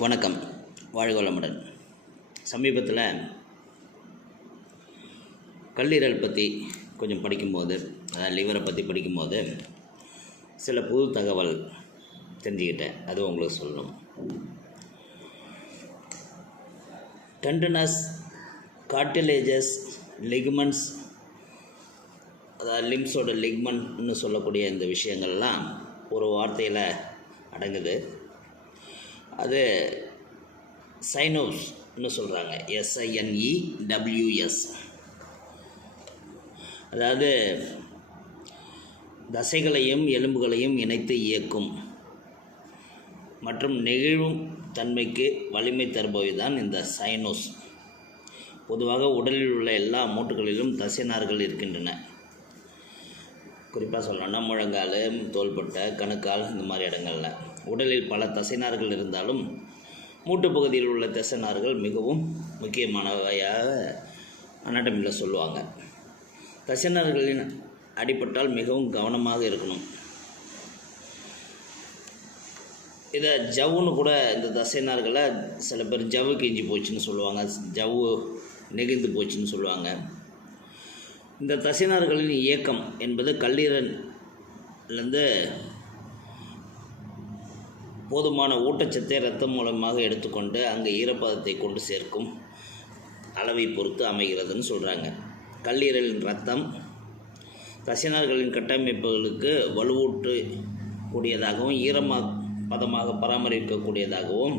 வணக்கம். வாழ்க வளமுடன். சமீபத்தில் கல்லீரல் பற்றி கொஞ்சம் படிக்கும்போது, லிவரை பற்றி படிக்கும்போது சில புது தகவல் தெரிஞ்சுக்கிட்டேன். அது உங்களுக்கு சொல்லணும். டெண்டனஸ், கார்டிலேஜஸ், லிகமெண்ட்ஸ், அதாவது லிம்ஸோட லிக்மெண்ட்னு சொல்லக்கூடிய இந்த விஷயங்கள்லாம் ஒரு வார்த்தையில் அடங்குது. அது சைனோஸ்ன்னு சொல்கிறாங்க. SINEWS. அதாவது தசைகளையும் எலும்புகளையும் இணைத்து இயக்கும் மற்றும் நெகிழும் தன்மைக்கு வலிமை தருபவை தான் இந்த சைனோஸ். பொதுவாக உடலில் உள்ள எல்லா மூட்டுகளிலும் தசைநார்கள் இருக்கின்றன. குறிப்பாக சொல்லணும்னா முழங்கால், தோள்பட்டை, கணுக்கால், இந்த மாதிரி இடங்களில் உடலில் பல தசைநார்கள் இருந்தாலும் மூட்டு பகுதியில் உள்ள தசைநார்கள் மிகவும் முக்கியமானவையாக அனாட்டமியில் சொல்லுவாங்க. தசைநார்களின் அடிபட்டால் மிகவும் கவனமாக இருக்கணும். இதை ஜவ்வுன்னு கூட, இந்த தசைநார்களை சில பேர் ஜவ்வு கிஞ்சி போச்சுன்னு சொல்லுவாங்க, ஜவ்வு நெகிழ்ந்து போச்சுன்னு சொல்லுவாங்க. இந்த தசைநார்களின் இயக்கம் என்பது கல்லீரலிருந்து போதுமான ஊட்டச்சத்தை இரத்தம் மூலமாக எடுத்துக்கொண்டு அங்கே ஈரப்பதத்தை கொண்டு சேர்க்கும் அளவை பொறுத்து அமைகிறதுன்னு சொல்கிறாங்க. கல்லீரலின் இரத்தம் தசைநார்களின் கட்டமைப்புகளுக்கு வலுவூட்டு கூடியதாகவும் பதமாக பராமரிக்கக்கூடியதாகவும்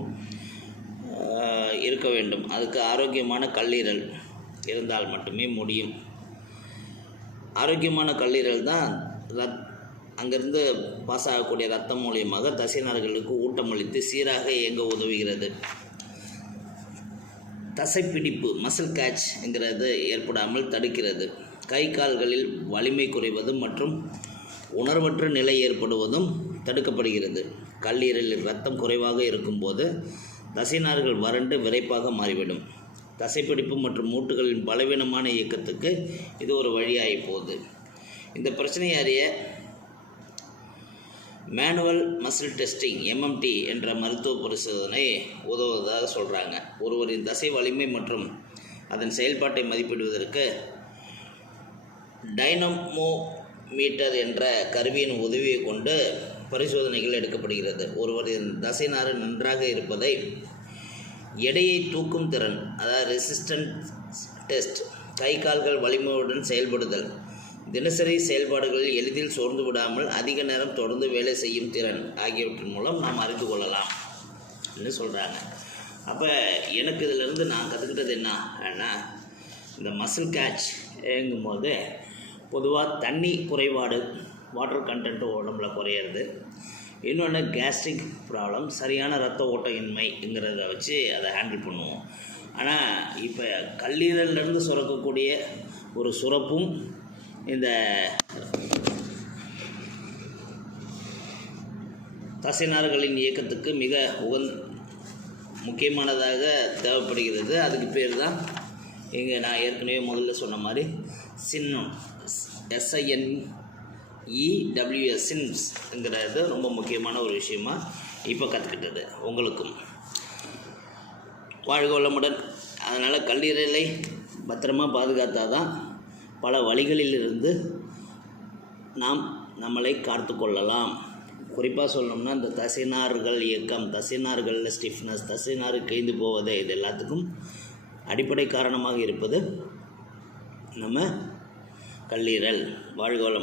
இருக்க வேண்டும். அதுக்கு ஆரோக்கியமான கல்லீரல் இருந்தால் மட்டுமே முடியும். ஆரோக்கியமான கல்லீரல் தான் அங்கிருந்து பாஸ் ஆகக்கூடிய ரத்தம் மூலியமாக தசைநார்களுக்கு ஊட்டமளித்து சீராக இயங்க உதவுகிறது. தசைப்பிடிப்பு, மசில் கேட்ச் என்கிறது ஏற்படாமல் தடுக்கிறது. கை கால்களில் வலிமை குறைவது மற்றும் உணர்வற்ற நிலை ஏற்படுவதும் தடுக்கப்படுகிறது. கல்லீரலில் இரத்தம் குறைவாக இருக்கும்போது தசைநார்கள் வறண்டு விரைப்பாக மாறிவிடும். தசைப்பிடிப்பு மற்றும் மூட்டுகளின் பலவீனமான இயக்கத்துக்கு இது ஒரு வழியாகி போகுது. இந்த பிரச்சனையை அறிய மேனுவல் மசில் டெஸ்டிங் MMT என்ற மருத்துவ பரிசோதனை உதவுவதாக சொல்கிறாங்க. ஒருவரின் தசை வலிமை மற்றும் அதன் செயல்பாட்டை மதிப்பிடுவதற்கு டைனமோமீட்டர் என்ற கருவியின் உதவியை கொண்டு பரிசோதனைகள் எடுக்கப்படுகிறது. ஒருவரின் தசைநாறு நன்றாக இருப்பதை எடையை தூக்கும் திறன், அதாவது ரெசிஸ்டன்ஸ் டெஸ்ட், கை கால்கள் வலிமையுடன் செயல்படுதல், தினசரி செயல்பாடுகளில் எளிதில் சோர்ந்து விடாமல் அதிக நேரம் தொடர்ந்து வேலை செய்யும் திறன் ஆகியவற்றின் மூலம் நாம் அறிந்து கொள்ளலாம் என்று சொல்கிறாங்க. அப்போ எனக்கு இதிலேருந்து நான் கற்றுக்கிட்டது என்னன்னா, இந்த மசில் கேட்ச் இயங்கும்போது பொதுவாக தண்ணி குறைபாடு, வாட்டர் கண்டென்ட்டு உடம்புல குறையிறது. இன்னொன்று கேஸ்ட்ரிக் ப்ராப்ளம், சரியான ரத்த ஓட்டமின்மைங்கிறத வச்சு அதை ஹேண்டில் பண்ணுவோம். ஆனால் இப்போ கல்லீரல்லேருந்து சுரக்கக்கூடிய ஒரு சுரப்பும் இந்த தசைநார்களின் இயக்கத்துக்கு மிக முக்கியமானதாக தேவைப்படுகிறது. அதுக்கு பேர் தான் இங்கே நான் ஏற்கனவே முதல்ல சொன்ன மாதிரி SINEWSங்கிறது ரொம்ப முக்கியமான ஒரு விஷயமா இப்போ கற்றுக்கிட்டது உங்களுக்கும். வாழ்க வளமுடன். அதனால் கல்லீரலை பத்திரமாக பாதுகாத்தால் தான் பல வழிகளிலிருந்து நாம் நம்மளை காத்து கொள்ளலாம். குறிப்பாக சொல்லணும்னா இந்த தசைநார்கள் இயக்கம், தசைநார்களில் ஸ்டிஃப்னஸ், தசைநாறு கிழிந்து போவது, இது எல்லாத்துக்கும் அடிப்படை காரணமாக இருப்பது நம்ம கல்லீரல். வாழ்க வளமுடன்.